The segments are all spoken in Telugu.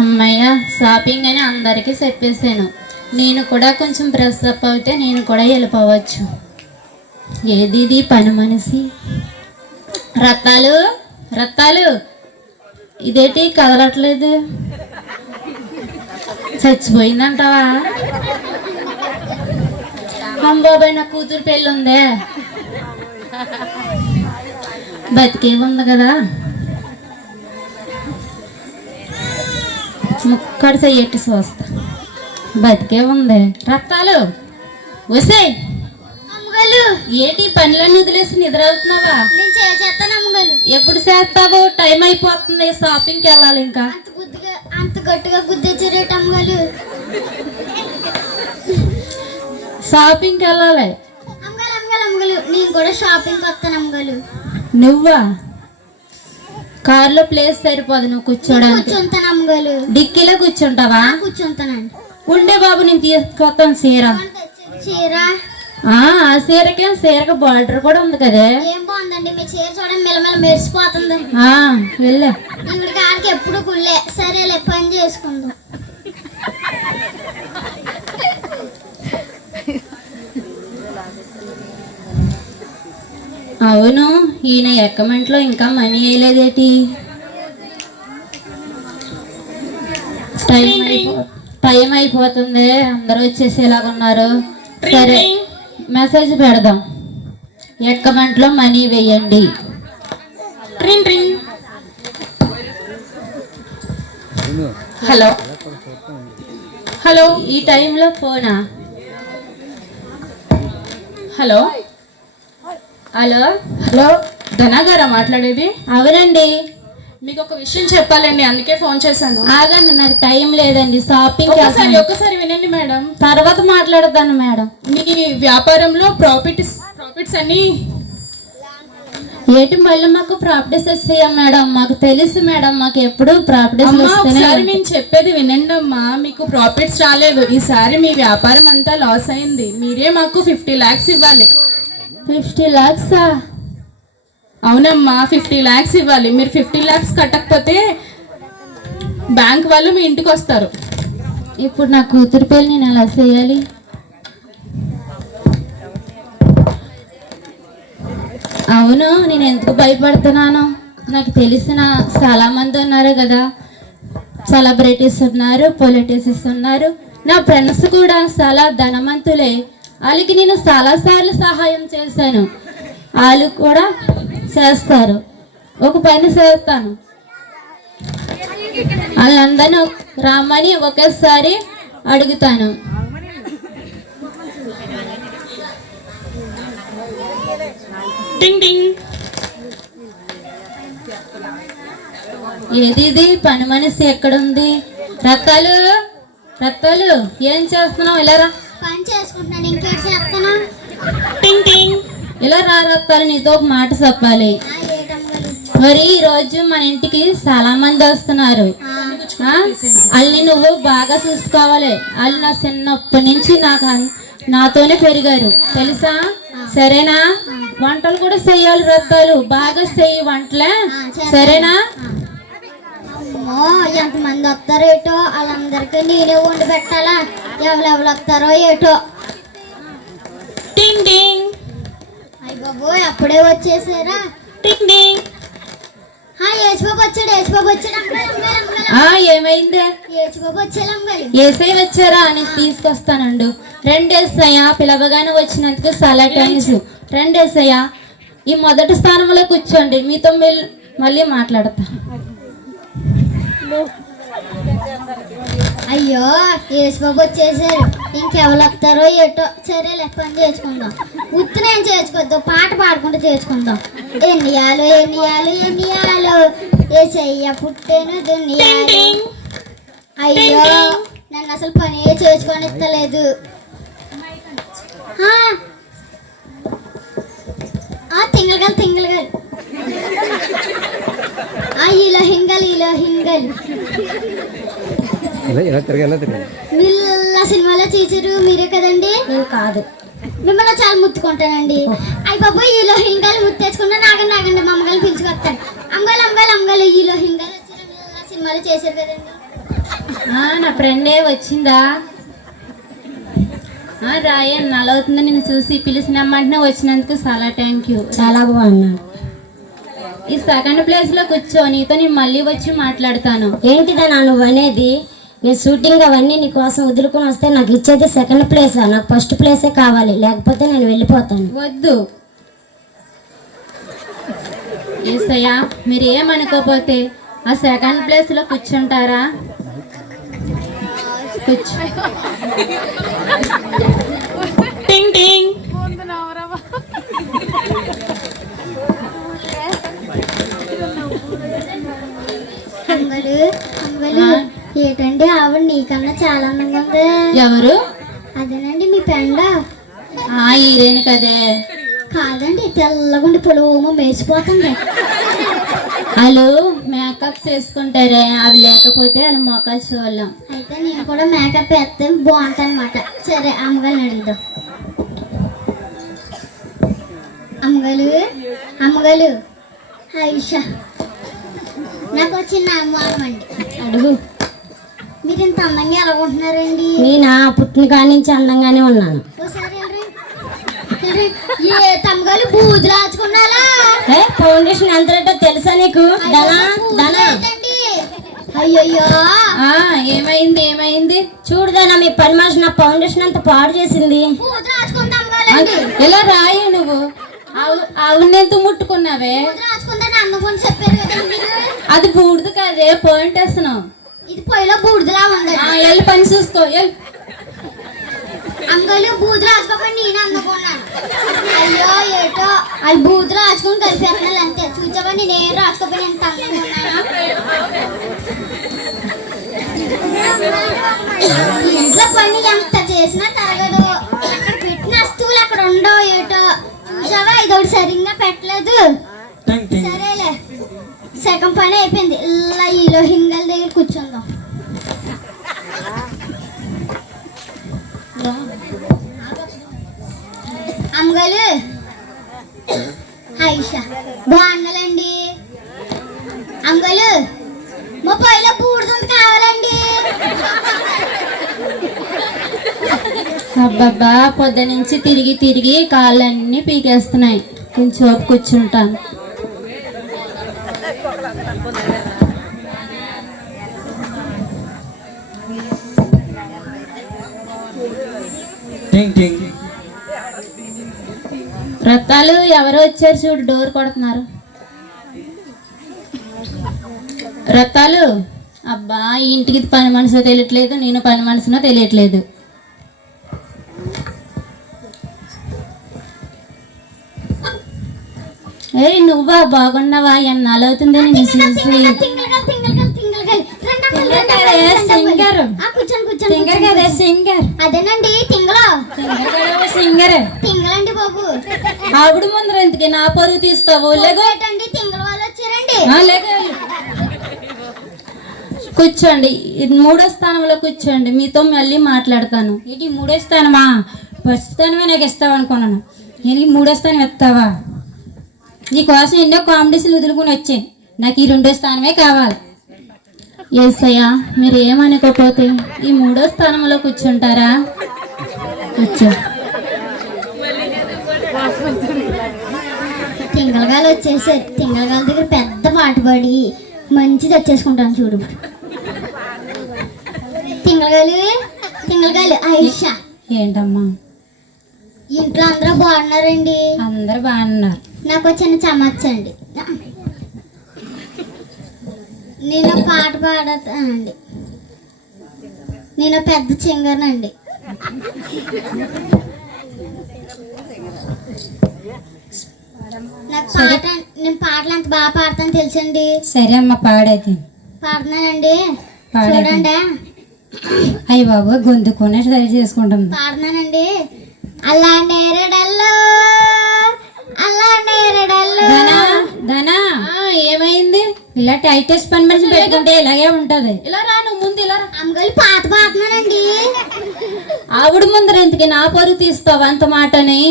అమ్మయ్య, షాపింగ్ అని అందరికీ చెప్పేశాను. నేను కూడా కొంచెం డ్రెస్ అప్ అవుతే నేను కూడా వెళ్ళిపోవచ్చు. ఏది ఇది పని మనిషి? రత్తాలు రత్తాలు, ఇదేంటి కదలట్లేదు? చచ్చిపోయిందంటావా? అమ్మాబాయ్, నా కూతురు పెళ్ళి ఉందే. బతికే ఉంది కదా, ముక్కడి చెయ్యట్టి చూస్తా. బతికే ఉంది. రత్తాలు వసే, ఏంటి పనులన్నీ వదిలేసి నిద్ర అవుతున్నావా? ఎప్పుడు చేస్తావు? టైం అయిపోతుంది, షాపింగ్కి వెళ్ళాలి. ఇంకా అంత గట్టిగా గుద్దేచ్చారేట అమ్మగారు? షాపింగ్కి వెళ్ళాలి. నేను కూడా షాపింగ్ వస్తాను అమ్మగారు. నువ్వా? కారులో ప్లేస్ సరిపోదు, నువ్వు కూర్చోడానికి. కూర్చుంటాను అమ్మగారు. డిక్కీలో కూర్చుంటావా? కూర్చుంటానండి. ఉండే బాబు, నేను తీసుకొస్తాను చీర. చీర? ఆ చీరకే, చీరకి బార్డర్ కూడా ఉంది కదే. ఏం బాగుందండి మీ చీర, చూడండి మెల్లమెల్ల మెరిసిపోతుంది. వెళ్ళే. ఈవిడ గారికి ఎప్పుడు కుళ్ళే. సరేలే, పని చేసుకుందాం. అవును, ఈయన అకౌంట్లో ఇంకా మనీ వేయలేదేటి? టైం అయిపోతుంది, అందరూ వచ్చేసేలాగా ఉన్నారు. సరే, మెసేజ్ పెడదాం, అకౌంట్లో మనీ వేయండి. హలో హలో, ఈ టైంలో ఫోనా? హలో హలో హలో, ధనా గారా మాట్లాడేది? అవునండి. మీకు ఒక విషయం చెప్పాలండి, అందుకే ఫోన్ చేశాను. ఆగండి, నాకు టైం లేదండి, షాపింగ్. ఒకసారి వినండి మేడం. తర్వాత మాట్లాడతాను మేడం. మీ వ్యాపారంలో ప్రాఫిట్స్ అన్ని ఏంటి మళ్ళీ మాకు ప్రాఫిట్స్ వస్తాయా మేడం? మాకు తెలుసు మేడం, మాకు ఎప్పుడు ప్రాఫిట్స్ ఒకసారి నేను చెప్పేది వినండి అమ్మా. మీకు ప్రాఫిట్స్ రాలేదు, ఈసారి మీ వ్యాపారం అంతా లాస్ అయింది. మీరే మాకు 50 lakhs ఇవ్వాలి. 50 lakhs? అవునమ్మా, 50 lakhs ఇవ్వాలి. మీరు 50 lakhs కట్టకపోతే బ్యాంక్ వాళ్ళు మీ ఇంటికి వస్తారు. ఇప్పుడు నా కూతురు పెళ్ళి నేను ఎలా చేయాలి? అవును, నేను ఎందుకు భయపడుతున్నాను? నాకు తెలిసిన చాలా మంది ఉన్నారు కదా, సెలబ్రిటీస్ ఉన్నారు, పొలిటీషియన్స్ ఉన్నారు, నా ఫ్రెండ్స్ కూడా చాలా ధనవంతులే. వాళ్ళకి నేను చాలాసార్లు సహాయం చేశాను, వాళ్ళు కూడా చేస్తారు. ఒక పని చేస్తాను, వాళ్ళందరినీ రమ్మని ఒకేసారి అడుగుతాను. ఏది ఇది పని మనిషి ఎక్కడుంది? రత్తాలు రత్తాలు, ఏం చేస్తున్నావు? ఇలా రా. పని చేసుకుంటున్నాను, ఇంకేం చేస్తాను? ఇలా రా రత్తాలు, నీతో ఒక మాట చెప్పాలి. మరి ఈ రోజు మన ఇంటికి చాలా మంది వస్తున్నారు. వాళ్ళని నువ్వు బాగా చూసుకోవాలి. వాళ్ళు నా చిన్నప్పటి నుంచి నాతోనే పెరిగారు, తెలుసా? సరేనా? వంటలు కూడా చెయ్యాలి రత్తాలు, బాగా చెయ్యి వంటలే, సరేనా? ఎంతమంది వస్తారో ఏటో, వాళ్ళందరికీ నేనే వండి పెట్టాలా? ఎవరెవరు వస్తారో ఏటో. అయ్య బాబోయ్, అప్పుడే వచ్చేసారా? యేసుబాబు వచ్చాడు, యేసుబాబు వచ్చాడు. ఏమైందే? యేసుబాబు వచ్చాడు. ఏసై వచ్చారా? నేను తీసుకొస్తానండు. 2 ఏసయ్యా, పిలవగానే వచ్చినందుకు చాలా థ్యాంక్స్. 2 ఏసయ్యా, ఈ మొదటి స్థానంలో కూర్చోండి, మీతో మళ్ళీ మాట్లాడతా. అయ్యో, యేసుబాబు వచ్చేసారు, ఇంకెవరు వస్తారో ఏటో. సరేలే, పని చేసుకుందాం. ఉత్తిని ఏం చేసుకొద్దాం, పాట పాడుకుంటూ చేసుకుందాం. ఎన్నియాలు ఎన్నియాలు ఎన్నియాలు, ఏసయ్య పుట్టేను దునియాలు. అయ్యో, నన్ను అసలు పని చేసుకొని ఇస్తలేదు. తింగలగలు తింగలగలు, ఇలా హింగలు ఇలా హింగలు. వీళ్ళ సినిమాలో చేసారు మీరే కదండి? నేను కాదు. మిమ్మల్ని చాలా ముత్తుకుంటానండి. అయ్యి బాబు, ఈలో హింగాలు ముత్తేసుకున్నా నాగండి నాగండి మా అమ్మగారు పిలుచుకొస్తాను. అమ్మగారు అమ్మగారు అమ్మగారు, ఈలో హింగాలు సినిమాలో చేశారు కదండి. నా ఫ్రెండే వచ్చిందా? రాయన్ నలవుతుందో నేను చూసి పిలిచినమ్మంటనే వచ్చినందుకు చాలా థ్యాంక్ యూ. చాలా బాగున్నాడు. ఈ సెకండ్ ప్లేస్లో కూర్చో, నీతో నేను మళ్ళీ వచ్చి మాట్లాడతాను. ఏంటిదన్నా నువ్వు అనేది? నేను షూటింగ్ అవన్నీ నీ కోసం వదులుకొని వస్తే నాకు ఇచ్చేది సెకండ్ ప్లేసా? నాకు ఫస్ట్ ప్లేసే కావాలి, లేకపోతే నేను వెళ్ళిపోతాను. వద్దు ఏసయ్యా, మీరు ఏమనుకోపోతే ఆ సెకండ్ ప్లేస్లో కూర్చుంటారా? కూర్చో. టింగ్ టింగ్. అంగలు అంగలు ఏంటండి ఆవిడ నీకన్నా చాలా అందంగా ఉంది. ఎవరు? అదేనండి మీ పెండ. ఈరేను కదే. కాదండి తెల్లగుండి పొలము మేసిపోతుంది. వాళ్ళు మేకప్ చేసుకుంటారే, అవి లేకపోతే వాళ్ళు మొక్కలు చూడలేం. అయితే నేను కూడా మేకప్ వేస్తే బాగుంటుంది అనమాట. సరే అమ్మగారిని అడుగుదాం. అమ్మగారు అమ్మగారు ఐషా, నాకు వచ్చిన అనుమానం అండి. అడుగు. మీరు ఇంత అందంగా ఎలా ఉంటున్నారండి? నేను పుట్టిన కాడి నుంచి అందంగానే ఉన్నాను. ఒకసారి ఏ తమ్మగారు బూజు రాచుకున్నారా? ఫౌండేషన్ ఎంత రేటో తెలుసా నీకు? ధనా అయ్యయ్యో ఏమైంది ఏమైంది? చూడు ధనా, మీ పని మనిషి నా ఫౌండేషన్ అంతా పాడు చేసింది. బూజు రాచుకుందాం. ఎలా రాయి నువ్వు? ఆవునెంత ముట్టుకున్నావే? బూజు రాచుకుందని అందకుండా చెప్పారు కదండి మీరు. అది బూడిద కాదే, పాయింట్ వేస్తున్నావు. ఇది పొయ్యిలో బూడిదలా ఉందండి. వెళ్ళి పని చూసుకో. అమ్మగారు బూజు రాచుకోకండి, నేను అందుకున్నాను. అయ్యో ఏటో వాళ్ళు బూజు రాచుకుని కలిపేస్తున్నారు అంతే. చూసావా నేనేం రాసుకోపోయి ఎంత అందంగా ఉన్నాను. ఇంట్లో పని ఎంత చేసినా తరగదు. అక్కడ పెట్టిన వస్తువులు అక్కడ ఉండవు ఏటో. చూసావా ఇదొకటి సరిగ్గా పెట్టలేదు. సరేలే సగం పని అయిపోయింది. ఇలా ఈలో హింగల్ దగ్గర కూర్చుందాం. అమ్మగారు ఐషా బాగున్నాలండి. అమ్మగారు మా పొయ్యిలో బూడిదంత కావాలండి. అబ్బబ్బా, పొద్దు నుంచి తిరిగి తిరిగి కాళ్ళన్నీ పీకేస్తున్నాయి. కొంచెం కూర్చుంటాను. రత్తాలు ఎవరో వచ్చారు చూడు, డోర్ కొడుతున్నారు. రత్తాలు, అబ్బా ఈ ఇంటికి పని మనిషినో తెలియట్లేదు, నేను పని మనిషినో తెలియట్లేదు. నువ్వా బాగున్నావా? ఎన్నాళ్ళు అవుతుంది నేను చూసి. అదేనండి తింగలో తింగలండి బాబు. ఆవిడ ముందర ఎందుకు నా పరువు తీస్తావు? లేదండి తింగల వాళ్ళు వచ్చారండి. కూర్చోండి, ఇది 3వ స్థానంలో కూర్చోండి. మీతో మళ్ళీ మాట్లాడతాను. ఏంటి 3వ స్థానమా? ఫస్ట్ స్థానమే నాకు ఇస్తావు అనుకున్నాను. నేను 3వ స్థానం ఇస్తావా? నీకోసం ఎన్నో కాంపిటీషన్లు వదులుకుని వచ్చాను. నాకు ఈ 2వ స్థానమే కావాలి. ఏసయ్యా, మీరు ఏమనుకోపోతే ఈ 3వ స్థానంలో కూర్చుంటారా? కూర్చో. తింగలగాలు వచ్చేసారు. తింగలగాల దగ్గర పెద్ద పాట పాడి మంచిది వచ్చేసుకుంటాను చూడు. తింగలగాలు ఐషా. ఏంటమ్మా? ఇంట్లో అందరూ బాగున్నారండి? అందరు బాగున్నారు. నాకు చిన్న చమచ్చండి. నేను పాట పాడతానండి. నేను పెద్ద సింగర్నండి. నాకు నేను పాటలు అంత బాగా పాడతాను తెలుసండి. సరే అమ్మ, పాడైతే పాడుతున్నానండి. చూడండి. అయ్యి బాబు, గొంతుకునే సరి చేసుకుంటాం. పాడుతున్నానండి. అలా నేరడల్లో అలా నేరడల్లో. ధనా, ఏమైంది? ఇలా టైటెస్ట్ పని మనిషి పెట్టుకుంటే ఇలాగే ఉంటది. ఇలా రా, నువ్వు ముందు ఇలా రా. అమ్మగారు పాట పాడుతున్నానండి. ఆవిడ ముందర ఎందుకు నా పరువు తీస్తావు అంత మాటని?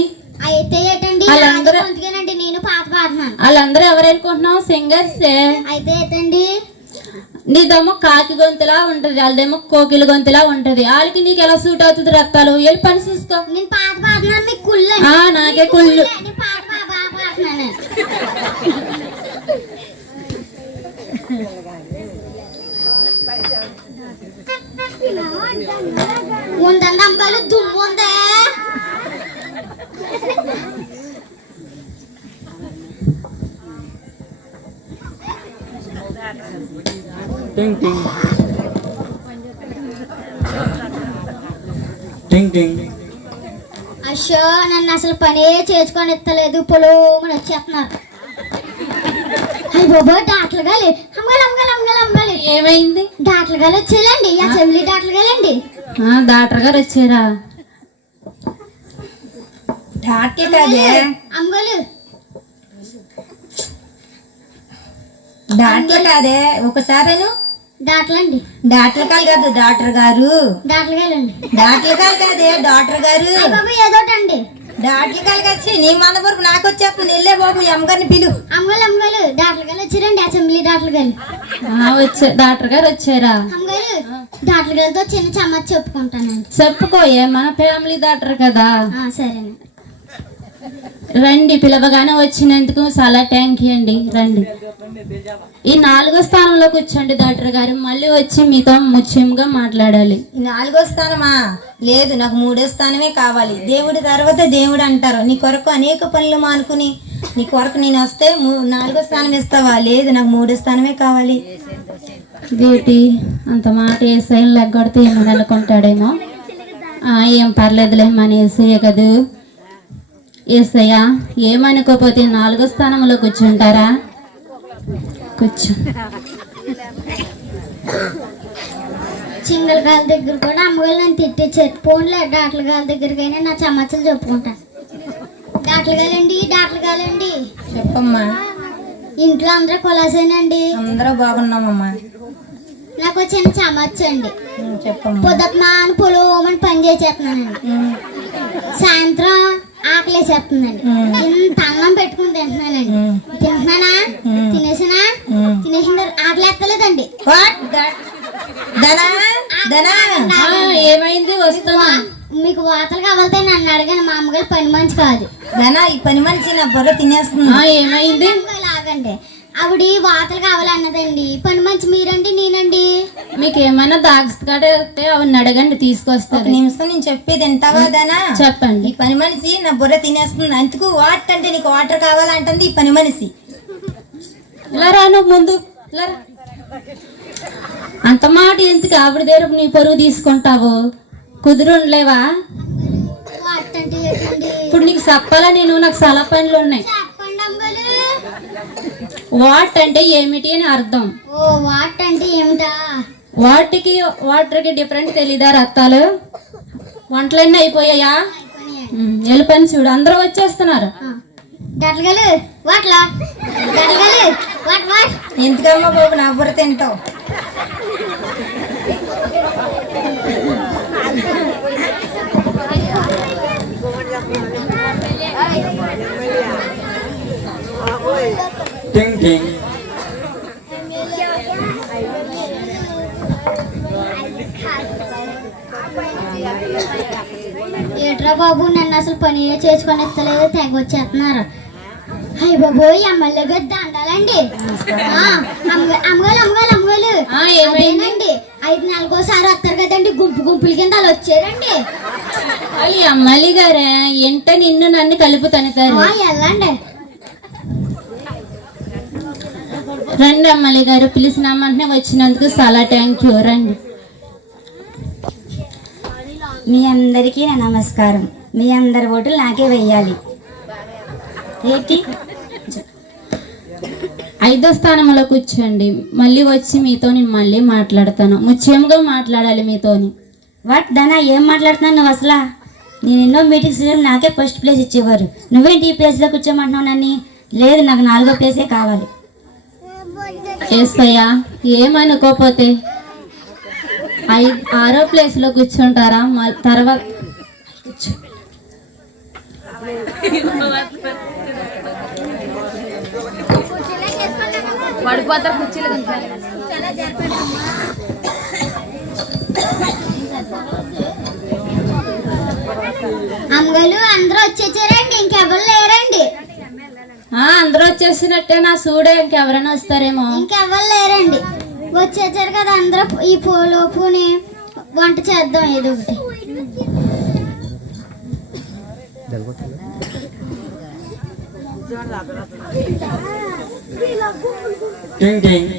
అయితే ఏంటండి వాళ్ళందరూ నేను పాట పాడుతున్నాను. వాళ్ళందరూ ఎవరు అనుకుంటున్నావు? సింగర్స్. అయితే ఏంటండి నీదేమో కాకి గొంతులా ఉంటది, వాళ్ళదేమో కోకిల గొంతులా ఉంటది. వాళ్ళకి నీకు ఎలా సూట్ అవుతుంది రక్తాలు? వెళ్ళి పని చూసుకో. నేను పాట పాడుతున్నాను, మీకు కుళ్ళు. నాకే కుళ్ళు. నేను పాట బాగా పాడుతున్నాను. ఉందండి అమ్మగారు, దుమ్ము ఉందే. టింగ్ టింగ్ టింగ్ టింగ్. అయ్యో, నన్ను అసలు పనే చేసుకొని ఎత్తలేదు, పొలోమని వచ్చేస్తున్నారు. అయ్యి బాబా, డాక్టర్ గాలి అమ్మగాలి. ఏమైంది? డాక్టర్ గారు వచ్చేయాలండి, అసెంబ్లీ డాక్టర్ గారండి. డాక్టర్ గారు వచ్చారా? డాక్టర్ కాదే, అమ్మగారు డాక్టర్ కాదే. ఒకసారి డాక్టర్ అండి. డాక్టర్ కాదు కాదు, డాక్టర్ గారు. డాక్టర్ గారండి. డాక్టర్ కాదు కాదే, డాక్టర్ గారు. బాబు ఏదోటండి. డాక్టర్ కాదు వచ్చి నీ మన వరకు నాకు వచ్చేస్తుంది. వెళ్ళే బాబు అమ్మగారిని పిలు. అమ్మగారు డాక్టర్ గారు వచ్చారండి, అసెంబ్లీ డాక్టర్ గారు. డాక్టర్ గారు వచ్చారా? అమ్మగారు డాక్టర్ గారితో చిన్న చమ్మచ్ చెప్పుకుంటానండి. చెప్పుకోయే, మన ఫ్యామిలీ డాక్టర్ కదా. సరేనండి. రండి, పిలవగానే వచ్చినందుకు చాలా థ్యాంక్ యూ అండి. రండి, ఈ 4వ స్థానంలో కూర్చోండి డాక్టర్ గారు. మళ్ళీ వచ్చి మీతో ముఖ్యంగా మాట్లాడాలి. 4వ స్థానమా? లేదు, నాకు 3వ స్థానమే కావాలి. దేవుడి తర్వాత దేవుడు అంటారు. నీ కొరకు అనేక పనులు మానుకుని నీ కొరకు నేను వస్తే 4వ స్థానం ఇస్తావా? లేదు, నాకు 3వ స్థానమే కావాలి. బ్యూటీ అంత మాట ఏసైని లెగ్గొడితే ఏమని అనుకుంటాడేమో. ఏం పర్లేదులే, మన ఏసయ్య కదూ. ఏసయ్య ఏమనుకోపోతే 4వ స్థానంలో కూర్చుంటారా? కూర్చో. చింగల్ గారి దగ్గర కూడా అమ్మగారు నన్ను తిట్టించారు. ఫోన్లే డాక్టర్ గారి దగ్గరికైనా నా చమచ్చలు చెప్పుకుంటాను. డాక్టర్ గారండి. చెప్పమ్మా. ఇంట్లో అందరూ కులాసేనండి? అందరూ బాగున్నామమ్మా. నాకు చిన్న చమచ్చండి. చెప్పమ్మా. పొద్దున పొలోమని పని చేసేస్తున్నానండి. సాయంత్రం ఆకలేసేస్తుందండి. ఇంత అన్నం పెట్టుకుని తింటున్నానండి. తింటున్నానా? తినేసిన ఆకలి ఎత్తలేదండి. ఏమైంది? వస్తున్నా. మీకు వాతలు కావాలితే నన్ను అడగండి, మా అమ్మగారు పని మనిషి కాదు. ఈ పని మనిషి నా బుర్ర తినేస్తుంది. ఏమైంది? లాగండి, ఆవిడ వాతలు కావాలన్నదండి. పని మంచి మీరండి, నేనండి. మీకు ఏమైనా దాగస్తే ఆవిడని అడగండి, తీసుకొస్తుంది. నిమిషం నేను చెప్పేది వింటావా దానా? చెప్పండి. ఈ పని మనిషి నా బుర్ర తినేస్తుంది. అందుకు వాటర్ అంటే నీకు వాటర్ కావాలంటుంది ఈ పని మనిషి. ఇలా రా, నువ్వు ముందు ఇలా రా. అంత మాట ఎందుకు? ఆవిడ దగ్గర నీ పరువు తీసుకుంటావు, కుదురుండలేవా? వాట్ అంటే ఏంటండి? ఇప్పుడు నీకు చెప్పాలా నేను? నాకు చాలా పనులు ఉన్నాయి. చెప్పండి అమ్మగారు. వాట్ అంటే ఏమిటి అని అర్థం. ఓ, వాట్ అంటే ఏమిటా? వాటికి వాటర్కి డిఫరెంట్ తెలీదా? రక్తాలు వంటలన్నీ అయిపోయాయా? వెళ్ళి పని చూడు, అందరూ వచ్చేస్తున్నారు. డాక్టర్ గారు వాట్లా? డాక్టర్ గారు వాట్? ఎందుకమ్మా బాబు నా బుర్ర తింటావు? టింగ్ టింగ్. ఏట్రా బాబు, నన్ను అసలు పని చేసుకొని ఎత్తలేదు, తెగ వచ్చేస్తున్నారు. అయ్య బాబు, ఎమ్మెల్యే గారు దండాలండి. అమ్మగారు ఏమైందండి? 5 నెలలకోసారి వస్తారు కదండి, గుంపుల కింద వాళ్ళు వచ్చారండి. వాళ్ళు అమ్మాయి గారే ఎంట నిన్ను నన్ను కలుపు తనుతారు. వెళ్ళండి. రండి అమ్మాయి గారు, పిలిచినామంటే వచ్చినందుకు చాలా థ్యాంక్ యూ. రండి. మీ అందరికీ నా నమస్కారం. మీ అందరి ఓటులు నాకే వెయ్యాలి. ఏంటి? 5వ స్థానంలో కూర్చోండి. మళ్ళీ వచ్చి మీతో నేను మళ్ళీ మాట్లాడతాను. ముఖ్యంగా మాట్లాడాలి మీతోని. వాట్ దానా, ఏం మాట్లాడుతున్నావు నువ్వు అసలు? నేను ఎన్నో మీటింగ్స్ నాకే ఫస్ట్ ప్లేస్ ఇచ్చేవారు. నువ్వేంటి ఈ ప్లేస్లో కూర్చోమంటున్నావు నన్ను? లేదు, నాకు 4వ ప్లేసే కావాలి. ఏసయ్యా ఏమనుకోపోతే 6వ ప్లేస్లో కూర్చుంటారా? తర్వాత పడిపోతారు కుర్చీలు. అమ్మగారు అందరూ వచ్చేసారండి, ఇంకెవరు లేరండి. అందరూ వచ్చేసినట్టే నా సూడే, ఇంకెవరైనా వస్తారేమో. ఇంకెవరు లేరండి, వచ్చేసారు కదా అందరూ. ఈ పోలోపుని వంట చేద్దాం ఏదో ఒకటి. టింగ్ టింగ్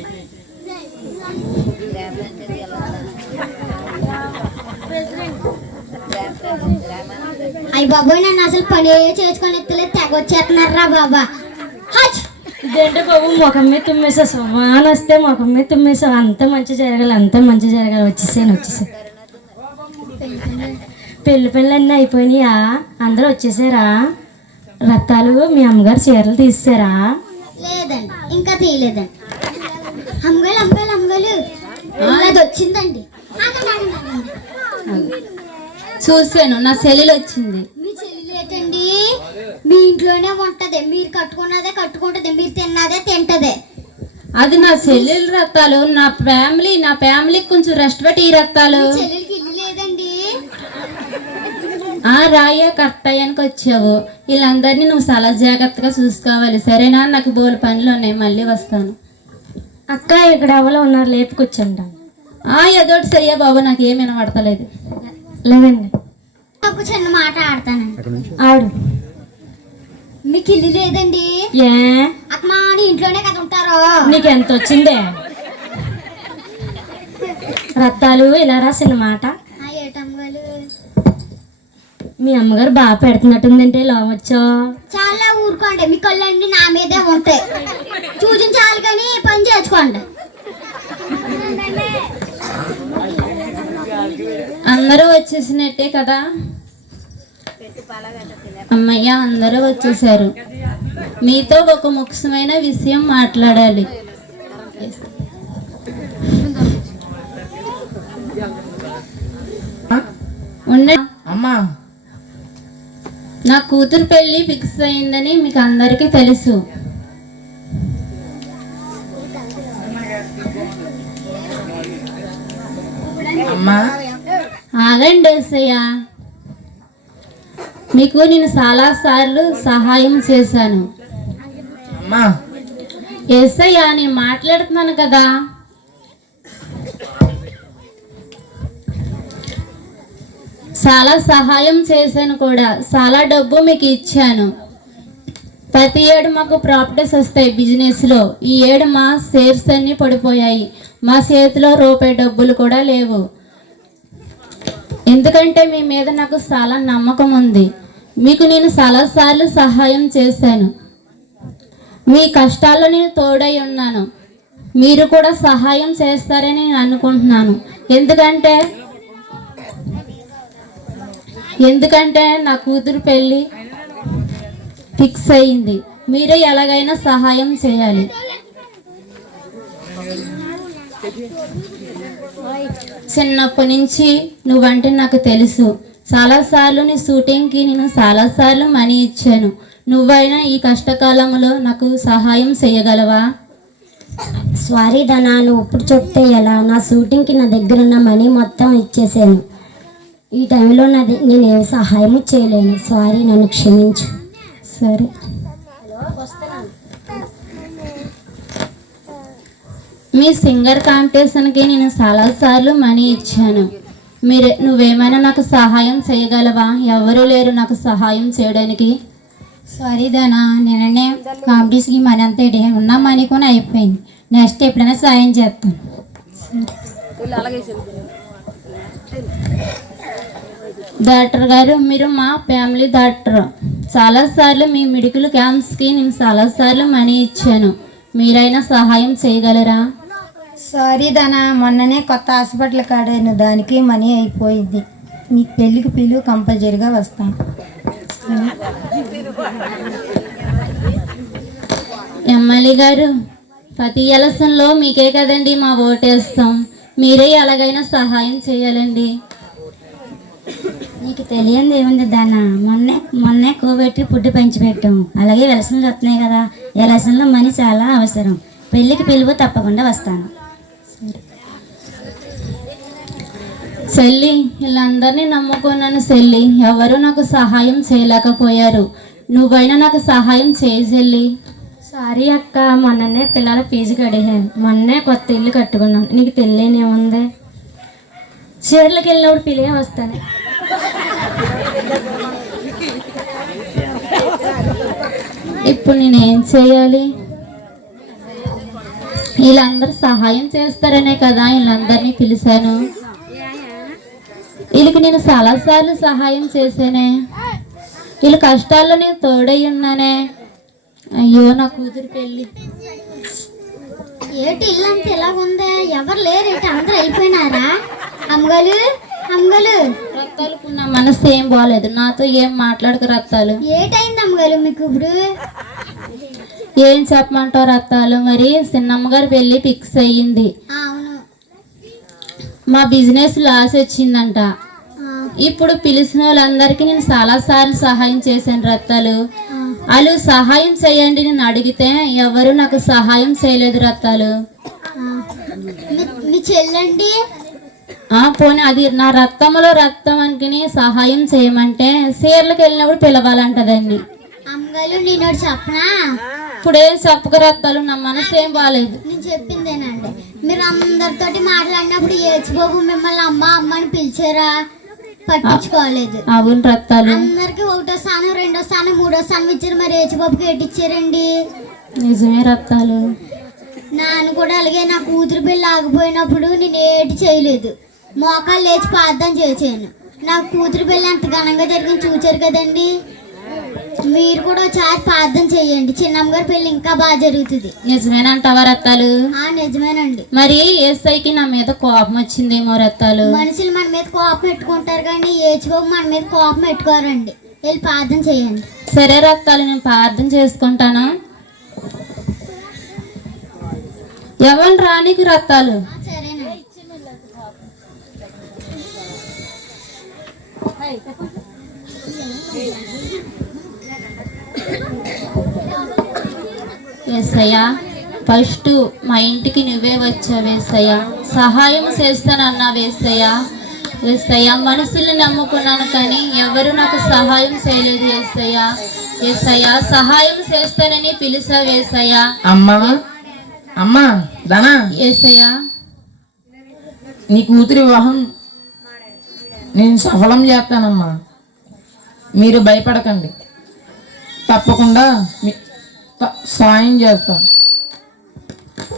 అయ్యి బాబోయ్, నన్ను అసలు పని చేసుకొని ఎత్తలేదు, తెగ వచ్చేస్తున్నారా బాబా. హచ్! ఇదేంటి బాబు, ముఖం మీద తుమ్మేసావు, సుమాన్ వస్తే ముఖం మీద తుమ్మేసావు. అంత మంచి జరగాలి, అంత మంచి జరగాలి. వచ్చేసాను. పెళ్ళిళ్ళన్నీ అయిపోయినాయా? అందరూ వచ్చేసారా? రత్తాలు మీ అమ్మగారు చీరలు తీసారా? లేదండి, ఇంకా తీయలేదండి. అమ్మగారు అమ్మగారు అమ్మగారు అది వచ్చిందండి. ఆగండి, ఆగండి, ఆగండి. చూసాను, నా సెల్లులు వచ్చింది. మీ చెల్లి ఏంటండి? మీ ఇంట్లోనే ఉంటది, మీరు కట్టుకున్నదే కట్టుకుంటది, మీరు తిన్నదే తింటదే. అది నా సెల్లులు రత్తాలు. నా ఫ్యామిలీకి కొంచెం రెస్ట్ పెట్టి ఈ రత్తాలు. మీ చెల్లెలకి ఇల్లు లేదండి. రాయే కరెక్ట్ అయ్యానికి వచ్చావు. వీళ్ళందరినీ నువ్వు చాలా జాగ్రత్తగా చూసుకోవాలి, సరేనా? నాకు బోలు పనులు ఉన్నాయి, మళ్ళీ వస్తాను. అక్క, ఇక్కడ ఎవరో ఉన్నారు, లేపుకొచ్చండి. ఏదోటి సరియా బాబు, నాకు ఏమి వినపడతలేదు. లేదండి, ఒక చిన్న మాట ఆడతానండి. ఆడు. మీకు ఇల్లు లేదండి? ఏ అమ్మా, నీ ఇంట్లోనే కదా ఉంటారు. నీకు ఎంత వచ్చిందే? రత్తాలు, ఇలా రాసిన మాట. ఏటమ్మగారు, మీ అమ్మగారు బాగా పెడుతున్నట్టుందంటే ఇలా వచ్చా? చాలా ఊరుకోండి, మీ కళ్ళన్నీ నా మీదే ఉంటాయి. చూపించాలి కానీ పని చేసుకోండి. అందరూ వచ్చేసినట్టే కదా అమ్మయ్య, అందరూ వచ్చేసారు. మీతో ఒక ముఖ్యమైన విషయం మాట్లాడాలి. అమ్మా, నా కూతురు పెళ్లి ఫిక్స్ అయిందని మీకు అందరికీ తెలుసు. అమ్మా, ఆగండి ఏసయ్య, మీకు నేను చాలా సార్లు సహాయం చేశాను. అమ్మా, ఏసయ్య, నేను మాట్లాడుతున్నాను కదా. చాలా సహాయం చేశాను కూడా, చాలా డబ్బు మీకు ఇచ్చాను. ప్రతి ఏడు మాకు ప్రాఫిట్స్ వస్తాయి బిజినెస్లో. ఈ ఏడు మా షేర్స్ అన్నీ పడిపోయాయి. మా చేతిలో రూపాయి డబ్బులు కూడా లేవు. ఎందుకంటే మీ మీద నాకు చాలా నమ్మకం ఉంది. మీకు నేను చాలాసార్లు సహాయం చేశాను. మీ కష్టాల్లో నేను తోడై ఉన్నాను. మీరు కూడా సహాయం చేస్తారని నేను అనుకుంటున్నాను. ఎందుకంటే నా కూతురు పెళ్ళి ఫిక్స్ అయింది. మీరే ఎలాగైనా సహాయం చేయాలి. చిన్నప్పటి నుంచి నువ్వంటే నాకు తెలుసు. చాలాసార్లు నీ షూటింగ్కి నేను చాలాసార్లు మనీ ఇచ్చాను. నువ్వైనా ఈ కష్టకాలంలో నాకు సహాయం చేయగలవా? సారీ ధనా, నువ్వు ఇప్పుడు చెప్తే ఎలా? నా షూటింగ్కి నా దగ్గర ఉన్న మనీ మొత్తం ఇచ్చేసాను. ఈ టైంలో నేను ఏ సహాయం చేయలేను. సారీ, నన్ను క్షమించు. సరే, మీ సింగర్ కాంపిటీషన్కి నేను చాలాసార్లు మనీ ఇచ్చాను. నువ్వేమైనా నాకు సహాయం చేయగలవా? ఎవరు లేరు నాకు సహాయం చేయడానికి. సారీ దానా, నిన్ననే కాంపిటీషన్కి మనీ అంతా ఉన్న మనీ కూడా అయిపోయింది. నెక్స్ట్ ఎప్పుడైనా సాయం చేస్తాను. డాక్టర్ గారు, మీరు మా ఫ్యామిలీ డాక్టర్. చాలాసార్లు మీ మెడికల్ క్యాంప్స్కి నేను చాలాసార్లు మనీ ఇచ్చాను. మీరైనా సహాయం చేయగలరా? సారీ ధనా, మొన్ననే కొత్త హాస్పిటల్ కాడాను, దానికి మనీ అయిపోయింది. మీ పెళ్ళికి పిలువు, కంపల్సరీగా వస్తాను. ఎమ్మెల్యే గారు, ప్రతి ఎలక్షన్లో మీకే కదండి మా ఓటేస్తాం. మీరే ఎలాగైనా సహాయం చేయాలండి. నీకు తెలియంది ఏముంది దానా? మొన్నే కోబెట్టి ఫుడ్ పంచిపెట్టాం. అలాగే ఎలక్షన్లు వస్తున్నాయి కదా, ఎలక్షన్లో మనీ చాలా అవసరం. పెళ్ళికి పిలువు, తప్పకుండా వస్తాను. చెల్లి, వీళ్ళందరినీ నమ్ముకున్నాను చెల్లి, ఎవరు నాకు సహాయం చేయలేకపోయారు. నువ్వైనా నాకు సహాయం చేయి చెల్లి. సారీ అక్క, మొన్ననే పిల్లల ఫీజు కడిగాను, మొన్నే కొత్త ఇల్లు కట్టుకున్నాను, నీకు తెలియనేముంది. చీరలకు వెళ్ళినప్పుడు పిలిగే వస్తాను. ఇప్పుడు నేనేం చేయాలి? వీళ్ళందరూ సహాయం చేస్తారనే కదా వీళ్ళందరినీ పిలిచాను. వీళ్ళకి నేను చాలాసార్లు సహాయం చేశానే, వీళ్ళ కష్టాల్లో నేను తోడై ఉన్నానే. అయ్యో నా కూతురు పెళ్ళి. ఏటి ఇల్లు అంతా ఇలాగుందా? ఎవరు లేరు, ఏటి అందరూ వెళ్ళిపోయినారా? అమ్మగలు అమ్మగలు, రత్తాలకు నా మనసు ఏం బాగాలేదు, నాతో ఏం మాట్లాడక రత్తాలు. ఏటైంది అమ్మగలు మీకు ఇప్పుడు? ఏం చెప్పమంటావు రత్తాలు, మరి చిన్నమ్మ గారి పెళ్ళి ఫిక్స్ అయ్యింది. అవును. మా బిజినెస్ లాస్ వచ్చిందంట. ఇప్పుడు పిలిచిన వాళ్ళందరికీ నేను చాలాసార్లు సహాయం చేశాను రత్తాలు. వాళ్ళు సహాయం చేయండి నేను అడిగితే ఎవరు నాకు సహాయం చేయలేదు రత్తాలు. మీ చెల్లండి? పోనీ అది నా రక్తంలో రక్తం అనుకుని సహాయం చేయమంటే చీరలకు వెళ్ళినప్పుడు పిలవాలంటదండి. అమ్మగారు నేను చెప్పనా? ఇప్పుడేం చెప్పక రత్తాలు, నా మనసు ఏం బాగాలేదు. నేను చెప్పిందేనండి, మీరు అందరితోటి మాట్లాడినప్పుడు ఏచిబాబు మిమ్మల్ని అమ్మ అమ్మ అని పిలిచారా? పట్టించుకోలేదు. అవును రత్తాలు, అందరికి ఒకటో స్థానం, రెండో స్థానం, మూడో స్థానం ఇచ్చారు, మరి ఏచిబాబుకి ఏటిచ్చారండి? నిజమే రత్తాలు. నాన్న కూడా అలాగే, నా కూతురు పెళ్ళి ఆగిపోయినప్పుడు నేను ఏటి చేయలేదు, మోకాలు లేచి ప్రార్థన చేశాను. నా కూతురు పెళ్ళి ఎంత ఘనంగా జరిగింది చూచారు కదండి. మీరు కూడా ఒకసారి ప్రార్థన చేయండి, చిన్నమ్మ గారి పెళ్ళి ఇంకా బాగా జరుగుతుంది. నిజమేనంటావా రత్తాలు? నిజమేనండి. మరి ఏసైకి నా మీద కోపం వచ్చిందేమో రత్తాలు. మనుషులు మన మీద కోపం పెట్టుకుంటారు కానీ ఏచిబాబు మన మీద కోపం పెట్టుకోరండి. వెళ్ళి ప్రార్థన చేయండి. సరే రత్తాలు, నేను ప్రార్థన చేసుకుంటాను. ఎవరు రానికి రత్తాలు? సరేనండి. ఏసయ్యా, ఫస్ట్ మా ఇంటికి నువ్వే వచ్చావు ఏసయ్యా, సహాయం చేస్తానన్నావు ఏసయ్యా. ఏసయ్యా, మనుషుల్ని నమ్ముకున్నాను కానీ ఎవరు నాకు సహాయం చేయలేదు ఏసయ్యా. ఏసయ్యా, సహాయం చేస్తానని పిలిచావు ఏసయ్యా. అమ్మా అమ్మా ధనా, ఏసయ్యా, నీ కూతురి వివాహం నేను సఫలం చేస్తానమ్మా, మీరు భయపడకండి, తప్పకుండా సాయం చేస్తాను.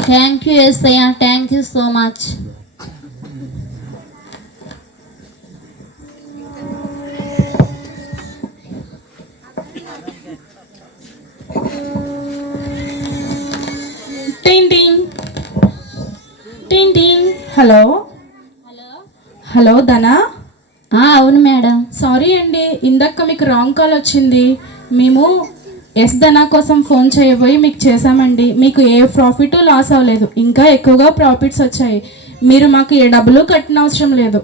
Thank you Yesayya, thank you so much. టింగ్ టింగ్ టింగ్ టింగ్. Hello hello Dhana? అవును మేడం. సారీ అండి, ఇందాక మీకు రాంగ్ కాల్ వచ్చింది. మేము ఎస్ ధనా కోసం ఫోన్ చేయబోయి మీకు చేసామండి. మీకు ఏ ప్రాఫిట్ లాస్ అవ్వలేదు, ఇంకా ఎక్కువగా ప్రాఫిట్స్ వచ్చాయి. మీరు మాకు ఏ డబ్బులు కట్టిన అవసరం లేదు.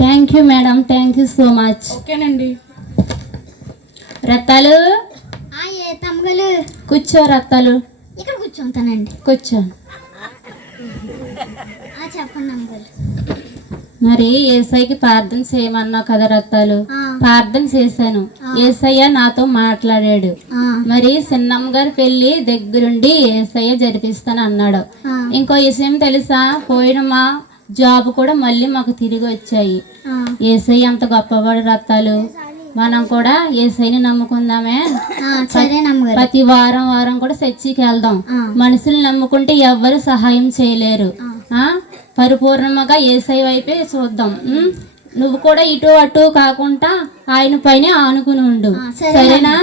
Thank you madam, thank you so much. ఓకేనండి. రత్తాలు ఏ తమ్మగలు, కూర్చో రత్తాలు. ఇక్కడ కూర్చుంటానండి. కూర్చో. చెప్పండి అమ్మగారు. మరి ఏసైకి ప్రార్థన చేయమన్నావు కదా రత్తాలు, ప్రార్థన చేశాను. ఏసయ్య నాతో మాట్లాడాడు. మరి చిన్నమ్మ గారి పెళ్లి దగ్గరుండి ఏసయ్య జరిపిస్తాను అన్నాడు. ఇంకో విషయం తెలుసా, పోయిన మా జాబ్ కూడా మళ్ళీ మాకు తిరిగి వచ్చాయి. ఏసయ్య అంత గొప్పవాడు రత్తాలు, మనం కూడా ఏసైని నమ్ముకుందామే. ప్రతి వారం వారం కూడా చర్చికి వెళ్దాం. మనుషులు నమ్ముకుంటే ఎవ్వరు సహాయం చేయలేరు. పరిపూర్ణంగా ఏసై వైపే చూద్దాం. నువ్వు కూడా ఇటు అటు కాకుండా ఆయన పైన ఆనుకుని ఉండు, సరేనా?